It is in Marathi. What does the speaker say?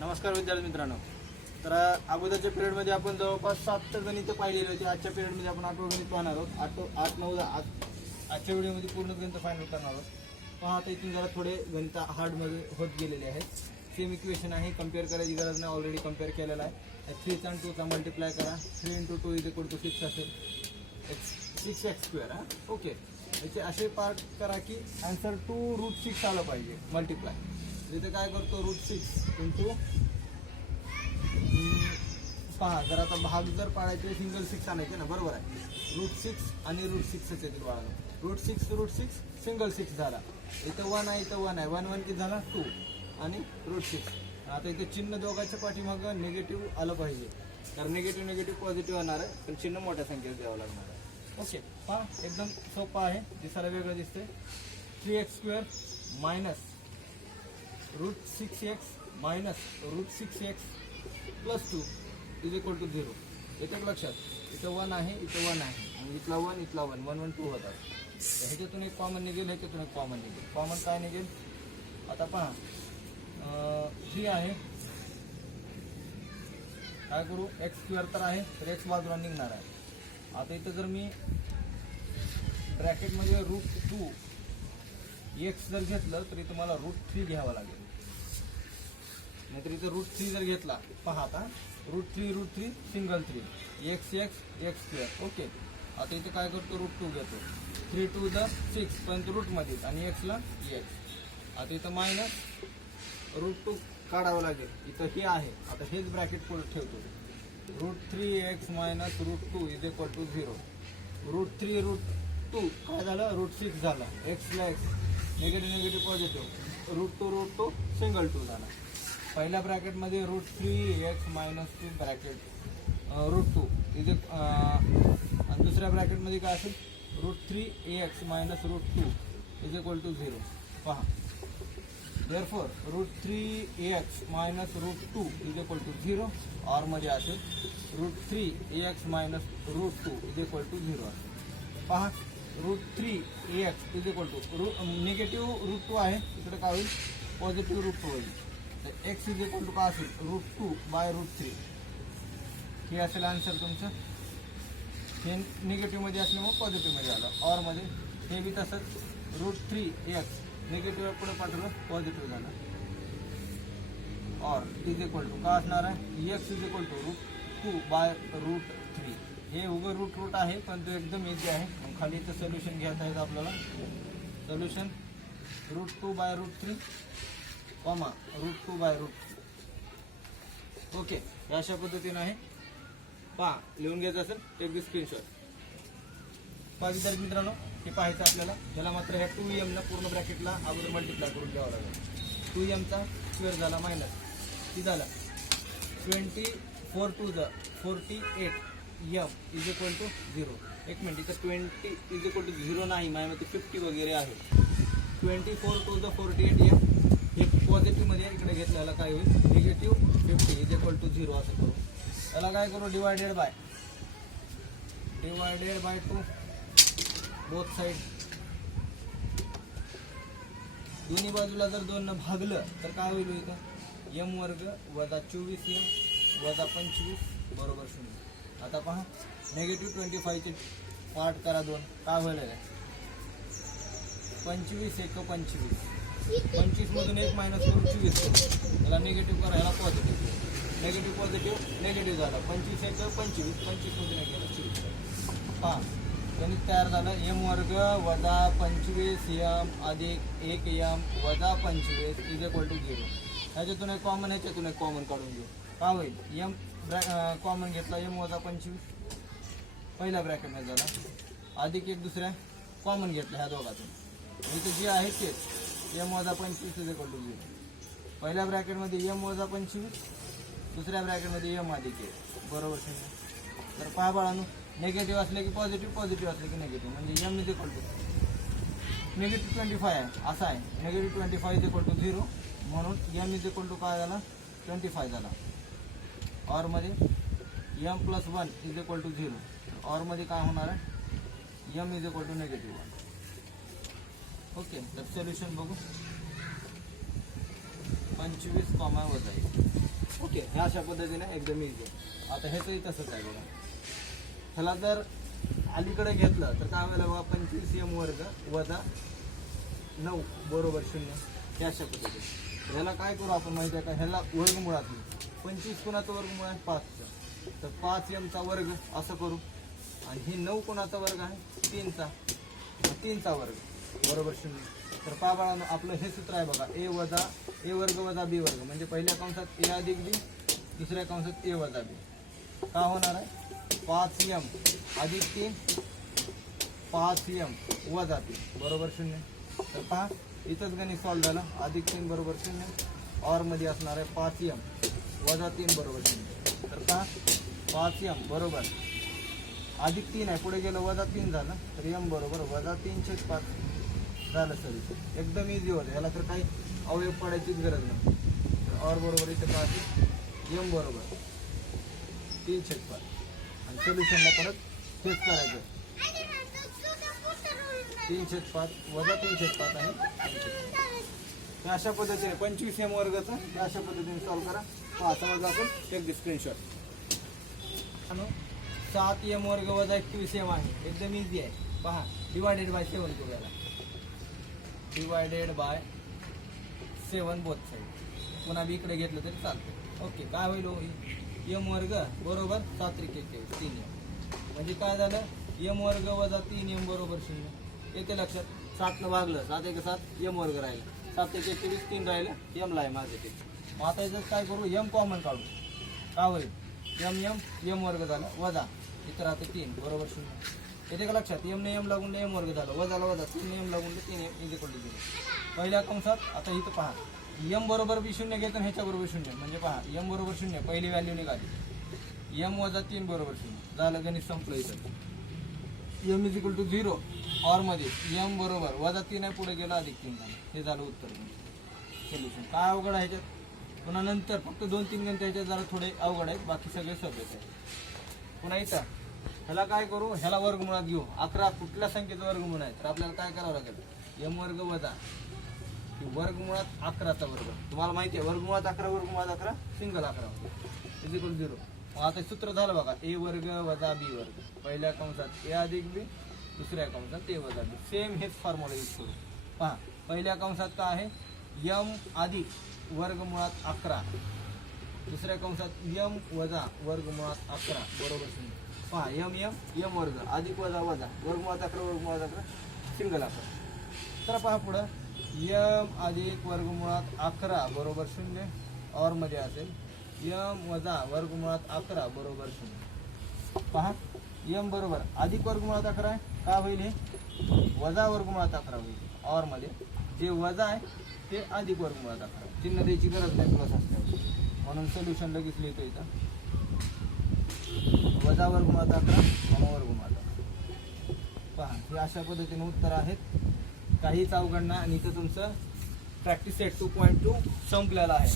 नमस्कार विद्यार्थी मित्रांनो. तर अगोदरच्या पिरियडमध्ये आपण जवळपास सात गणित पाहिलेली होती. आजच्या पिरियडमध्ये आपण आठवं गणित पाहणार आहोत. आठ आठ नऊ आठ- आजच्या व्हिडिओमध्ये पूर्ण गणित फायनल करणार आहोत. पहा आता इथून जरा थोडे गणित हार्डमध्ये होत गेलेले आहेत. सेम इक्वेशन आहे. कंपेअर करायची गरज नाही. ऑलरेडी कंपेअर केलेला आहे. थ्रीचा आणि टूचा मल्टिप्लाय करा. थ्री इंटू टू इथे कोणतो टू सिक्स असेल. एक्स सिक्स एक्स स्क्वेअर हां? ओके याचे असे पार्ट करा की आन्सर टू रूट सिक्स आलं पाहिजे. मल्टिप्लाय इथे काय करतो रूट सिक्स इंटू पहा जर आता भाग जर पाळायचे सिंगल सिक्स आणायचे ना बरोबर आहे. रूट सिक्स आणि रूट सिक्सच येतील बाळाला root six root six single six झाला. इथं वन आहे इथं वन आहे. वन वन किती झाला? टू आणि रूट सिक्स आता इथे चिन्ह दोघांच्या पाठीमागं निगेटिव्ह आलं पाहिजे. कारण निगेटिव्ह निगेटिव्ह पॉझिटिव्ह येणार आहे. पण चिन्ह मोठ्या संख्येत द्यावं लागणार आहे. ओके पहा एकदम सोपं आहे. दिसायला वेगळं दिसते three x square minus root six x minus root six x plus two is equal to zero. येतं लक्षात इथं वन आहे इथं वन आहे. आणि इथला वन इथला वन वन वन टू होतात. ह्याच्यातून एक कॉमन निघेल ह्याच्यातून एक कॉमन निघेल. कॉमन काय निघेल? आता पहा. थ्री आहे काय करू? एक्स स्क्वेअर तर आहे तर एक्स बाजूला निघणार आहे. आता इथं जर मी ब्रॅकेटमध्ये रूट टू एक्स जर घेतलं तरी तुम्हाला रूट थ्री घ्यावं लागेल. नाहीतर इथं रूट थ्री जर घेतला पहा आता root three root three single three x x x square okay आता इथे काय करतो? रूट टू घेतो. थ्री टू द सिक्स पण रूटमध्येच आणि एक्सला एक्स आता इथं मायनस रूट टू काढावं लागेल. इथं हे आहे. आता हेच ब्रॅकेट पुढे ठेवतो. Root three x minus root two is equal to zero root three root two काय झालं? रूट सिक्स झाला. एक्सला x negative negative positive root two root two single two झाला. पहिल्या ब्रॅकेटमध्ये root three x minus two bracket root two इथे दुसऱ्या ब्रॅकेटमध्ये काय असेल? Root three x minus root two is equal to zero पहा. Therefore root three x minus root two is equal to zero ऑरमध्ये असेल root three x minus root two is equal to zero असेल पहा. Root three a x is equal to. रू निगेटिव्ह रूट टू आहे. तिकडे काय होईल? पॉझिटिव्ह रूट टू होईल. तर एक्स इज इक्वल टू काय असेल? Root two by root three हे असेल आन्सर तुमचं. हे निगेटिव्हमध्ये असल्यामुळे पॉझिटिव्हमध्ये आलं. ऑरमध्ये हे बी तसंच. Route three x. निगेटिव्ह पुढे पाठवलं पॉझिटिव्ह झालं. ऑर इज इक्वल टू का असणार आहे? X is equal to root two by root three हे उगं रूट रूट आहे पण तो एकदम इझी आहे. खाली इथं सोल्युशन घ्यायचं आहे आपल्याला. Solution root two by root three comma root two by root okay अशा पद्धतीनं आहे. पहा लिहून घ्यायचं असेल टेक दी स्क्रीनशॉट पहा विद्यार्थी मित्रांनो हे पाहायचं आपल्याला. त्याला मात्र ह्या टू एमला पूर्ण ब्रॅकेटला अगोदर मल्टिप्लाय करून घ्यावं लागेल. टू एमचा स्क्वेअर झाला मायनस ती झाला? Twenty four two the forty eight m is equal to zero एक मिनिट इथं twenty is equal to zero नाही माझ्यामध्ये फिफ्टी वगैरे आहे. Twenty four two the forty eight m हे पॉझिटिव्हमध्ये इकडे घेतल्याला काय होईल? Negative fifty is equal to zero असं करू. त्याला काय करू? Divided by divided by two both side दोन्ही बाजूला जर दोन भागलं तर काय होईल इथं? यम वर्ग वजा चोवीस एम वजा पंचवीस बरोबर शून्य. आता पहा. नेगेटिव्ह ट्वेंटी फायचे पार्ट करा दोन. काय होईल पंचवीस एक पंचवीस. पंचवीस मधून एक मायनस करून चोवीस त्याला याला निगेटिव्ह करा ह्याला पॉझिटिव्ह निगेटिव्ह पॉझिटिव्ह निगेटिव्ह झाला. पंचवीस एक पंचवीस. पंचवीस मधून एक गेला चोवीस पहा गणित तयार झालं. एम वर्ग वजा पंचवीस यम अधिक एक यम वजा पंचवीस इज इक्वल टू झिरो ह्याच्यातून एक कॉमन ह्याच्यातून एक कॉमन काढून घेऊ. का होईल? यम कॉमन घेतला. यम वजा पंचवीस. पहिला ब्रॅकेट मॅच झाला. अधिक एक दुसऱ्या कॉमन घेतला ह्या दोघातून. इथे जे आहे तेच एम वजा पंचवीस इज इक्वल टू झिरो पहिल्या ब्रॅकेटमध्ये यम वजा पंचवीस दुसऱ्या ब्रॅकेटमध्ये यम अधिक एक. बरोबर शून्य तर पहा बाळांनो नेगेटिव्ह असले की पॉझिटिव्ह पॉझिटिव्ह असले की निगेटिव्ह म्हणजे m is equal to negative twenty five आहे. असा आहे. Negative twenty five is equal to zero म्हणून एम इज इक्वल टू काय झाला? ट्वेंटी फाय झाला ऑरमध्ये m plus one is equal to zero ऑरमध्ये काय होणार आहे? M is equal to negative one okay तर सोल्युशन बघू. पंचवीस कॉमा वजा एक. ओके ह्या अशा पद्धतीने एकदम इझी आता ह्याचंही तसंच आहे बघा. ह्याला जर अलीकडे घेतलं तर काय होईल बघा पंचवीस एम वर्ग वजा नऊ बरोबर शून्य. हे अशा पद्धतीने. ह्याला काय करू आपण माहिती आहे का? ह्याला वर्गमुळात पंचवीस कुणाचं वर्गमुळ आहे? पाचचं. तर पाच एमचा वर्ग असं करू. आणि हे नऊ कोणाचा वर्ग आहे? तीनचा. तीनचा वर्ग. बरोबर शून्य. तर पा बाळांनो आपलं हे सूत्र आहे बघा. ए वजा ए वर्ग वजा बी वर्ग. म्हणजे पहिल्या कंसात ए अधिक बी दुसऱ्या कंसात ए वजा बी. का होणार आहे? पाच यम अधिक तीन पाच यम वजा तीन बरोबर शून्य. तर पहा इथंच गणित सॉल्व झालं. अधिक तीन बरोबर शून्य. ऑरमध्ये असणार आहे पाच यम. वजा तीन बरोबर शून्य. तर पहा पाच यम बरोबर. अधिक तीन आहे. पुढे गेलं वजा तीन झालं. तर एम बरोबर वजा तीनशे पाच झालं सर. इथे एकदम इझी होतं. याला तर काही अवयव पडायचीच गरज नाही. तर और बरोबर इथं काय असेल एम बरोबर तीनशे पाच. आणि सोल्युशनला परत तेच करायचं. तीनशे पाच वजा तीनशे पाच आणि तीनशे तर अशा पद्धतीने पंचवीस एम वर्गाचं अशा पद्धतीने सॉल्व करा. पहा समजा आपण एक दी स्क्रीनशॉट आणि सात एम वर्ग वजा एकवीस एम आहे एकदम इझी आहे. पहा divided by seven करूयाला divided by seven both side पुन्हा बी इकडे घेतलं तरी चालतं ओके काय होईल हो एम वर्ग बरोबर सात त्रिक एकवीस तीन एम म्हणजे काय झालं? एम वर्ग वजा तीन एम बरोबर शून्य. येते लक्षात? सातनं भागलं. सात एक सात एम वर्ग राहिलं. सात एक एकवीस तीन राहिलं. एमला आहे माझं ते. मग आता याचं काय करू? एम कॉमन काढू. का होईल? एम एम एम वर्ग झालं. वजा. इथं राहते तीन बरोबर शून्य. येते का लक्षात एम ने एम लागून एम वर्ग झालं वजाला वजा. तीन एम लागून तीन एम इज इक्वल टू पहिल्या कंसात आता इथं पहा. एम बरोबर बी शून्य घेतो ह्याच्या बरोबर शून्य. म्हणजे पहा एम बरोबर शून्य पहिली व्हॅल्यू निघाली. एम वजा तीन बरोबर शून्य. झालं गणित संपलं इथं. M is equal to zero ऑरमध्ये m बरोबर वजा तीन आहे पुढे गेला अधिक तीन झालं. हे झालं उत्तर. सोल्युशन काय अवघड आहे ह्याच्यात? पुन्हा नंतर फक्त दोन तीन घंटे ह्याच्यात जरा थोडे अवघड आहेत बाकी सगळे सोपेच आहेत. पुन्हा इथं. ह्याला काय करू? ह्याला वर्गमुळात घेऊ. अकरा कुठल्या संख्येचं वर्गमुळ आहे? तर आपल्याला काय करावं लागेल? एम वर्ग वजा. वर्गमुळात अकराचा वर्ग. तुम्हाला माहिती आहे वर्गमुळात अकरा वर्गमुळात अकरा सिंगल अकरा. इज इक्वल झिरो आता सूत्र झालं बघा. ए वर्ग वजा बी वर्ग. पहिल्या कंसात ए अधिक बी दुसऱ्या कंसात ए वजा बी सेम हेच फॉर्म्युला यूज करू. पहा पहिल्या कंसात काय आहे? यम अधिक वर्गमुळात अकरा. दुसऱ्या कंसात यम वजा वर्गमुळात अकरा. बरोबर शून्य पहा यम यम यम वर्ग. अधिक वजा वजा. वर्गमुळात अकरा वजा अकरा सिंगल अकरा. तर पहा पुढं. यम अधिक वर्गमुळात अकरा बरोबर शून्य. ऑरमध्ये असेल. यम वजा वर्गमुळात अकरा बरोबर शून्य. पहा. यम बरोबर. अधिक वर्गमुळात अकरा आहे. का होईल हे? वजा वर्गमुळात अकरा होईल. ऑरमध्ये जे वजा आहे ते अधिक वर्गमुळात अकरा. चिन्ह द्यायची गरज नाही. प्लस असल्यावर. म्हणून सोल्युशन लगेच लिहितो इथं. वजा वर्गमुळात अकरा सम अकरा पहा हे अशा पद्धतीने उत्तर आहेत. काहीच अवघड नाही आणि इथं तुमचं practice set two point two संपलेला आहे.